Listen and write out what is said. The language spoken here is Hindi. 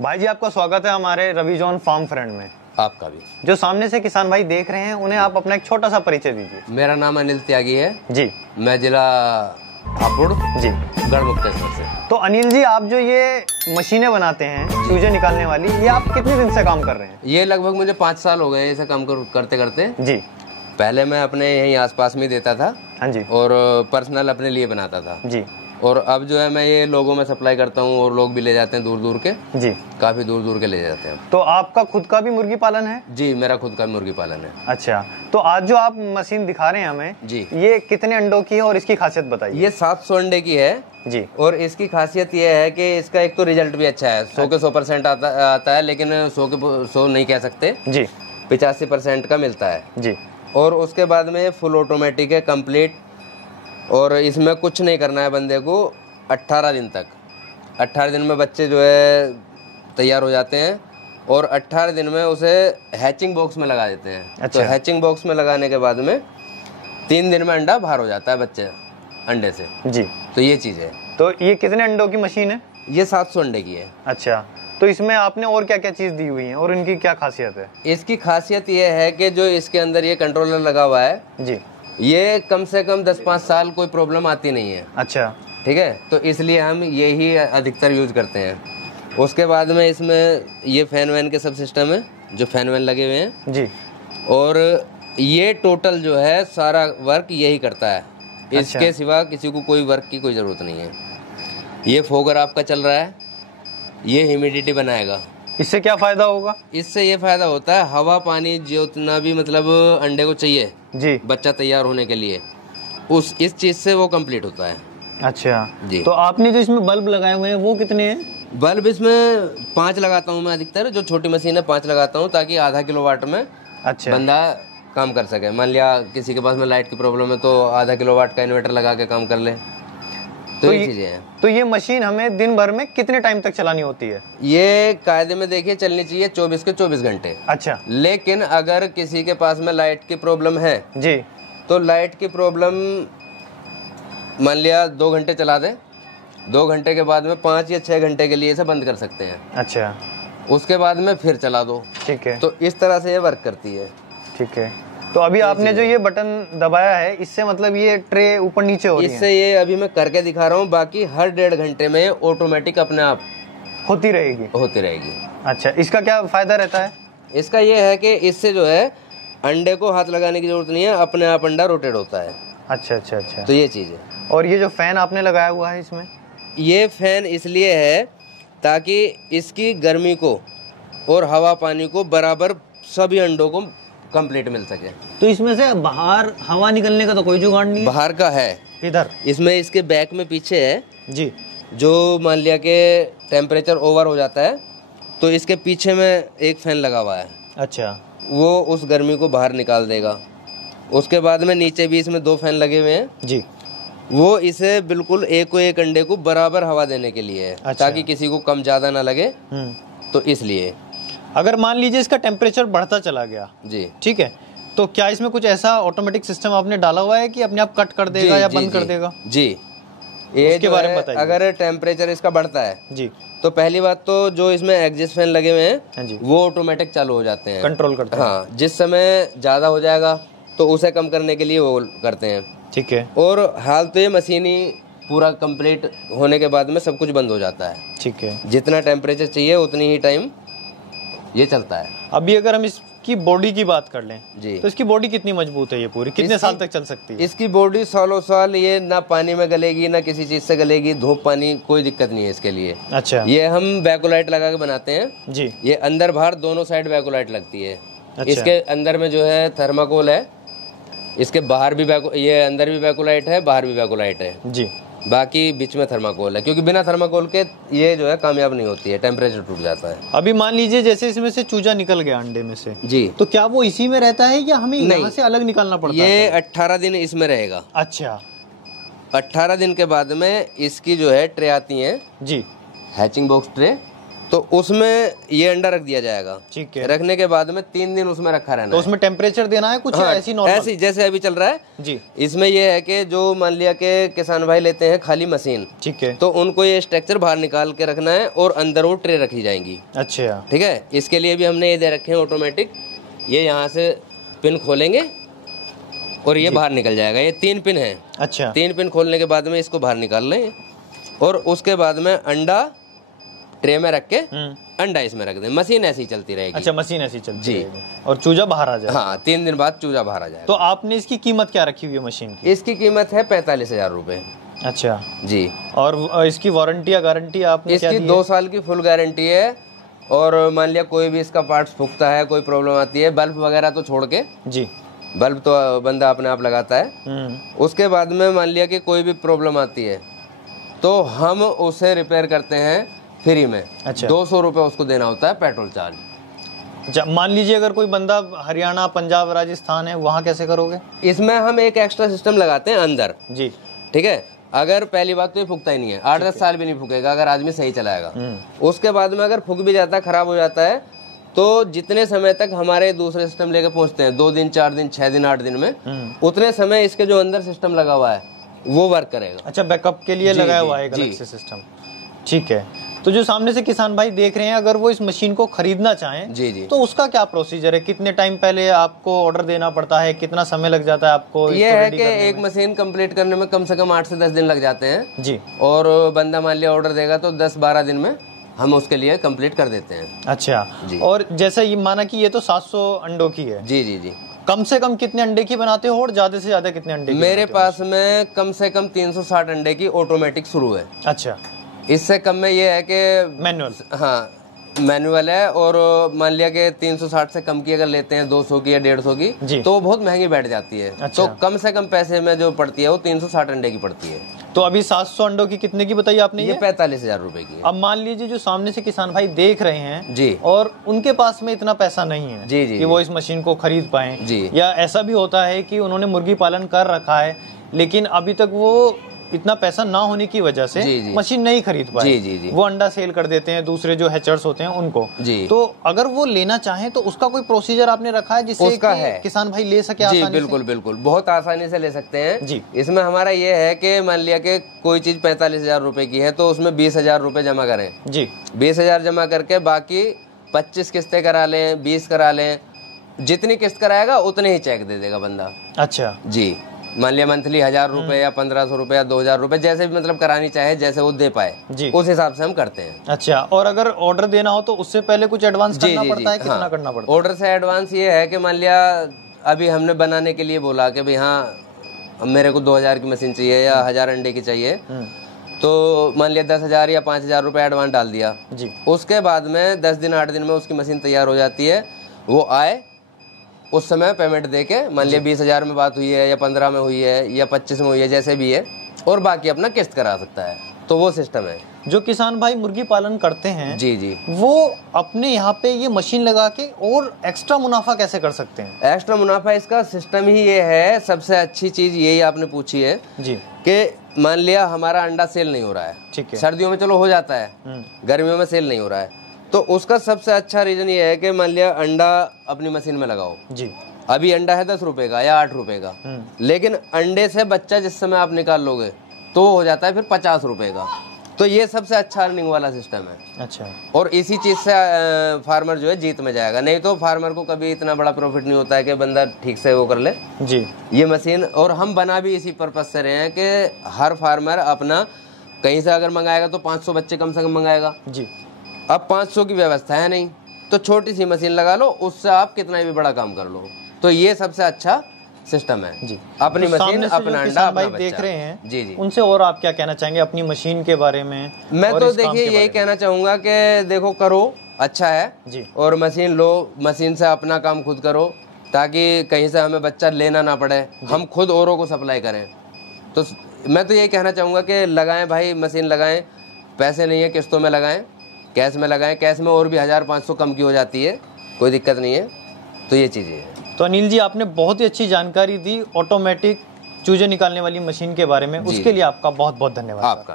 भाई जी, आपका स्वागत है हमारे रवि जॉन फार्म फ्रेंड में। आपका भी। जो सामने से किसान भाई देख रहे हैं, उन्हें आप अपना एक छोटा सा परिचय दीजिए। मेरा नाम अनिल त्यागी है जी। मैं जिला हापुड़ जी गढ़मुक्तेश्वर से। तो अनिल जी, आप जो ये मशीनें बनाते हैं चूजे निकालने वाली, ये आप कितने दिन से काम कर रहे हैं? ये लगभग मुझे 5 साल हो गए ऐसा काम करते करते। जी। पहले मैं अपने यहीं आसपास में देता था। हाँ जी। और पर्सनल अपने लिए बनाता था जी। और अब जो है मैं ये लोगों में सप्लाई करता हूँ और लोग भी ले जाते हैं दूर दूर के। जी। काफी दूर दूर के ले जाते हैं। तो आपका खुद का भी मुर्गी पालन है? जी, मेरा खुद का मुर्गी पालन है। अच्छा, तो आज जो आप मशीन दिखा रहे हैं हमें जी, ये कितने अंडों की है और इसकी खासियत बताइए। ये 700 अंडे की है जी। और इसकी खासियत ये है कि इसका एक तो रिजल्ट भी अच्छा है। 100 के 100% आता है, लेकिन 100 के 100 नहीं कह सकते जी। 85% का मिलता है जी। और उसके बाद में फुल ऑटोमेटिक है, कंप्लीट। और इसमें कुछ नहीं करना है बंदे को 18 दिन तक। 18 दिन में बच्चे जो है तैयार हो जाते हैं और 18 दिन में उसे हैचिंग बॉक्स में लगा देते हैं। अच्छा। तो हैचिंग बॉक्स में लगाने के बाद में 3 दिन में अंडा बाहर हो जाता है बच्चे अंडे से जी। तो ये चीज़ है। तो ये कितने अंडों की मशीन है? ये 700 अंडे की है। अच्छा, तो इसमें आपने और क्या क्या चीज़ दी हुई है और इनकी क्या खासियत है? इसकी खासियत ये है कि जो इसके अंदर ये कंट्रोलर लगा हुआ है जी, ये कम से कम 10-5 साल कोई प्रॉब्लम आती नहीं है। अच्छा, ठीक है। तो इसलिए हम यही अधिकतर यूज करते हैं। उसके बाद में इसमें ये फैन वैन के सब सिस्टम है, जो फैन वैन लगे हुए हैं जी। और ये टोटल जो है सारा वर्क यही करता है। अच्छा। इसके सिवा किसी को कोई वर्क की कोई ज़रूरत नहीं है। ये फोगर आपका चल रहा है, ये ह्यूमिडिटी बनाएगा। इससे क्या फ़ायदा होगा? इससे ये फ़ायदा होता है हवा पानी जितना भी मतलब अंडे को चाहिए जी बच्चा तैयार होने के लिए, इस चीज़ से वो कंप्लीट होता है। अच्छा जी। तो आपने जो इसमें बल्ब लगाए हुए हैं वो कितने हैं? बल्ब इसमें 5 लगाता हूँ मैं अधिकतर। जो छोटी मशीन है 5 लगाता हूँ, ताकि आधा किलोवाट में अच्छा बंदा काम कर सके। मान लिया किसी के पास में लाइट की प्रॉब्लम है तो आधा किलोवाट का इन्वर्टर लगा के काम कर ले। तो ये चीजें हैं। तो ये मशीन हमें दिन भर में कितने टाइम तक चलानी होती है? ये कायदे में देखिए चलनी चाहिए 24 के 24 घंटे। अच्छा। लेकिन अगर किसी के पास में लाइट की प्रॉब्लम है जी, तो लाइट की प्रॉब्लम मान लिया 2 घंटे चला दे, 2 घंटे के बाद में 5 या 6 घंटे के लिए इसे बंद कर सकते हैं। अच्छा। उसके बाद में फिर चला दो। ठीक है। तो इस तरह से ये वर्क करती है। ठीक है। तो अभी आपने जो ये बटन दबाया है, इससे मतलब ये ट्रे ऊपर नीचे हो रही है? इससे ये अभी मैं करके दिखा रहा हूँ। बाकी हर 1.5 घंटे में ऑटोमेटिक अपने आप होती रहेगी। अच्छा, इसका क्या फायदा रहता है? इसका ये है कि इससे जो है अंडे को हाथ लगाने की जरूरत नहीं है, अपने आप अंडा रोटेट होता है। अच्छा अच्छा अच्छा। तो ये चीज़ है। और ये जो फैन आपने लगाया हुआ है इसमें, ये फैन इसलिए है ताकि इसकी गर्मी को और हवा पानी को बराबर सभी अंडों को कंप्लीट मिल सके। तो इसमें से बाहर हवा निकलने का तो कोई जुगाड़ नहीं है? बाहर का है इधर, इसमें इसके बैक में पीछे है जी। जो मान लिया कि टेम्परेचर ओवर हो जाता है तो इसके पीछे में एक फैन लगा हुआ है। अच्छा। वो उस गर्मी को बाहर निकाल देगा। उसके बाद में नीचे भी इसमें 2 फैन लगे हुए हैं जी। वो इसे बिल्कुल एक अंडे को बराबर हवा देने के लिए है। अच्छा। ताकि किसी को कम ज़्यादा ना लगे। तो इसलिए अगर मान लीजिए इसका टेम्परेचर बढ़ता चला गया जी, ठीक है, तो क्या इसमें कुछ ऐसा ऑटोमेटिक सिस्टम आपने डाला हुआ है कि अपने आप कट कर देगा या बंद कर देगा? जी, ये उसके बारे में बताइए। अगर टेम्परेचर इसका बढ़ता है जी, तो पहली बात तो जो इसमें एग्जॉस्ट फैन लगे हुए हैं वो ऑटोमेटिक चालू हो जाते हैं, कंट्रोल करते हैं। हाँ, जिस समय ज़्यादा हो जाएगा तो उसे कम करने के लिए वो करते हैं। ठीक है। और हाल तो ये मशीन ही पूरा कंप्लीट होने के बाद में सब कुछ बंद हो जाता है। ठीक है। जितना टेम्परेचर चाहिए उतनी ही टाइम ये चलता है। अभी अगर हम इसकी बॉडी की बात कर लें जी, तो इसकी बॉडी कितनी मजबूत है? ये पूरी कितने साल तक चल सकती है? इसकी बॉडी सालों साल, ये ना पानी में गलेगी ना किसी चीज से गलेगी, धूप पानी कोई दिक्कत नहीं है इसके लिए। अच्छा। ये हम बैकोलाइट लगा के बनाते हैं जी। ये अंदर बाहर दोनों साइड बैकोलाइट लगती है। अच्छा। इसके अंदर में जो है थर्माकोल है, इसके बाहर भी ये अंदर भी बैकोलाइट है, बाहर भी बैकोलाइट है जी। बाकी बीच में थर्माकोल है, क्योंकि बिना थर्माकोल के ये जो है कामयाब नहीं होती है, टेम्परेचर टूट जाता है। अभी मान लीजिए जैसे इसमें से चूजा निकल गया अंडे में से जी, तो क्या वो इसी में रहता है या हमें यहाँ से अलग निकालना पड़ता है? ये 18 दिन इसमें रहेगा। अच्छा। 18 दिन के बाद में इसकी जो है ट्रे आती है जी, हैचिंग बॉक्स ट्रे। तो उसमें ये अंडा रख दिया जाएगा। ठीक है। रखने के बाद में 3 दिन उसमें रखा रहना। तो उसमें टेम्परेचर देना है कुछ? हाँ, ऐसी नॉर्मल? ऐसी जैसे अभी चल रहा है जी। इसमें ये है कि जो मान लिया कि किसान भाई लेते हैं खाली मशीन, ठीक है, तो उनको ये स्ट्रक्चर बाहर निकाल के रखना है और अंदर वो ट्रे रखी जाएंगी। अच्छा, ठीक है। इसके लिए भी हमने ये दे रखे हैं ऑटोमेटिक, ये यहाँ से पिन खोलेंगे और ये बाहर निकल जाएगा। ये 3 पिन है। अच्छा, 3 पिन खोलने के बाद में इसको बाहर निकाल लें और उसके बाद में अंडा ट्रे में रख के अंडा इसमें रख दें। मशीन ऐसी चलती रहेगी। अच्छा, मशीन ऐसी चलती रहेगी और चूजा बाहर आ जाएगा। हाँ, 3 दिन बाद चूजा बाहर आ जाएगा। तो आपने इसकी कीमत क्या रखी हुई है मशीन की? इसकी कीमत है 45,000 रुपए। अच्छा जी। और इसकी वारंटी या गारंटी आपने क्या दी है? 2 साल की फुल गारंटी है। और मान लिया कोई भी इसका पार्ट्स फूकता है, कोई प्रॉब्लम आती है, बल्ब वगैरह तो छोड़ के, जी बल्ब तो बंदा अपने आप लगाता है। उसके बाद में मान लिया कि कोई भी प्रॉब्लम आती है तो हम उसे रिपेयर करते हैं फ्री में। अच्छा, 200 रुपये उसको देना होता है पेट्रोल चार्ज। अच्छा, मान लीजिए अगर कोई बंदा हरियाणा, पंजाब, राजस्थान है, वहाँ कैसे करोगे? इसमें हम एक एक्स्ट्रा सिस्टम लगाते हैं अंदर। जी, ठीक है। अगर पहली बात तो ये फूकता ही नहीं है, 8-10 साल भी नहीं फूकेगा अगर आदमी सही चलाएगा। उसके बाद में अगर फूक भी जाता है, खराब हो जाता है, तो जितने समय तक हमारे दूसरे सिस्टम लेके पहुंचते हैं, 2 दिन, 4 दिन, 6 दिन, 8 दिन में, उतने समय इसके जो अंदर सिस्टम लगा हुआ है वो वर्क करेगा। अच्छा, बैकअप के लिए लगाया हुआ है एक अलग से सिस्टम। ठीक है। तो जो सामने से किसान भाई देख रहे हैं, अगर वो इस मशीन को खरीदना चाहें, जी जी, तो उसका क्या प्रोसीजर है? कितने टाइम पहले आपको ऑर्डर देना पड़ता है? कितना समय लग जाता है आपको? ये है कि एक मशीन कंप्लीट करने में कम से कम 8 से 10 दिन लग जाते हैं जी। और बंदा मान लिया ऑर्डर देगा तो 10-12 दिन में हम उसके लिए कंप्लीट कर देते हैं। अच्छा जी। और जैसे ये माना कि ये तो 700 अंडों की है। जी जी जी। कम से कम कितने अंडे की बनाते हो और ज्यादा से ज्यादा कितने अंडे की? मेरे पास में कम से कम 360 अंडे की ऑटोमेटिक शुरू है। अच्छा, इससे कम में ये है कि मैनुअल। हाँ, मैनुअल है। और मान लिया कि 360 से कम की अगर लेते हैं, 200 की या 150 की, तो वो बहुत महंगी बैठ जाती है। अच्छा। तो कम से कम पैसे में जो पड़ती है वो 360 अंडे की पड़ती है। तो अभी 700 अंडों की कितने की बताई आपने? ये 45,000 रुपए की है। अब मान लीजिए जो सामने से किसान भाई देख रहे हैं जी, और उनके पास में इतना पैसा नहीं है जी जी कि वो इस मशीन को खरीद पाए जी, या ऐसा भी होता है कि उन्होंने मुर्गी पालन कर रखा है लेकिन अभी तक वो इतना पैसा ना होने की वजह से मशीन नहीं खरीद पाए। जी जी जी। वो अंडा सेल कर देते हैं दूसरे जो हैचर्स होते हैं उनको जी। तो अगर वो लेना चाहें तो उसका कोई प्रोसीजर आपने रखा है जिससे किसान भाई ले सके? जी बिल्कुल बिल्कुल, बहुत आसानी से ले सकते हैं जी। इसमें हमारा ये है कि मान लिया कि कोई चीज 45,000 रुपए की है तो उसमें 20,000 रुपए जमा करें जी। 20,000 जमा करके बाकी 25 किस्तें करा लें, 20 करा लें, जितनी किस्त कराएगा उतने ही चेक दे देगा बंदा। अच्छा जी। मान लिया मंथली 1,000 रुपए या 1,500 रुपए या 2,000 रुपए, जैसे भी मतलब करानी चाहे, जैसे वो दे पाए जी, उस हिसाब से हम करते हैं। अच्छा, और अगर ऑर्डर देना हो तो उससे पहले कुछ एडवांस करना पड़ता है? कितना करना पड़ता है? ऑर्डर से एडवांस ये है कि मान लिया अभी हमने बनाने के लिए बोला कि भाई हाँ मेरे को 2,000 की मशीन चाहिए या 1,000 अंडे की चाहिए, तो मान लिया 10,000 या 5,000 रुपए एडवांस डाल दिया जी। उसके बाद में 10 दिन 8 दिन में उसकी मशीन तैयार हो जाती है। वो आए उस समय पेमेंट देके, मान लिया 20,000 में बात हुई है या 15 में हुई है या 25 में हुई है, जैसे भी है, और बाकी अपना किस्त करा सकता है। तो वो सिस्टम है। जो किसान भाई मुर्गी पालन करते हैं जी जी, वो अपने यहाँ पे ये मशीन लगा के और एक्स्ट्रा मुनाफा कैसे कर सकते हैं? एक्स्ट्रा मुनाफा इसका सिस्टम ही ये है, सबसे अच्छी चीज यही आपने पूछी है जी, कि मान लिया हमारा अंडा सेल नहीं हो रहा है, ठीक है, सर्दियों में चलो हो जाता है, गर्मियों में सेल नहीं हो रहा है, तो उसका सबसे अच्छा रीजन ये है कि मान लिया अंडा अपनी मशीन में लगाओ जी। अभी अंडा है 10 रुपए का या 8 रुपए का, लेकिन अंडे से बच्चा जिस समय आप निकाल लोगे तो हो जाता है फिर 50 रुपए का। तो ये सबसे अच्छा अर्निंग वाला सिस्टम है। अच्छा, और इसी चीज से फार्मर जो है जीत में जाएगा। नहीं तो फार्मर को कभी इतना बड़ा प्रॉफिट नहीं होता है कि बंदा ठीक से वो कर ले जी ये मशीन। और हम बना भी इसी पर्पज से रहे हैं कि हर फार्मर अपना कहीं से अगर मंगाएगा तो 500 बच्चे कम से कम मंगाएगा जी। अब 500 की व्यवस्था है नहीं, तो छोटी सी मशीन लगा लो, उससे आप कितना भी बड़ा काम कर लो। तो ये सबसे अच्छा सिस्टम है जी। अपनी तो मशीन अपना अंडा अपना बच्चा देख रहे हैं जी जी। उनसे और आप क्या कहना चाहेंगे अपनी मशीन के बारे में? मैं तो देखिए यही कहना चाहूंगा कि देखो करो, अच्छा है जी, और मशीन लो, मशीन से अपना काम खुद करो, ताकि कहीं से हमें बच्चा लेना ना पड़े, हम खुद औरों को सप्लाई करें। तो मैं तो यही कहना चाहूंगा कि लगाएं भाई, मशीन लगाएं, पैसे नहीं है किस्तों में लगाएं, कैश में लगाएं। कैश में और भी 1,500 कम की हो जाती है, कोई दिक्कत नहीं है। तो ये चीज़ें हैं। तो अनिल जी, आपने बहुत ही अच्छी जानकारी दी ऑटोमेटिक चूजे निकालने वाली मशीन के बारे में, उसके लिए आपका बहुत बहुत धन्यवाद। आपका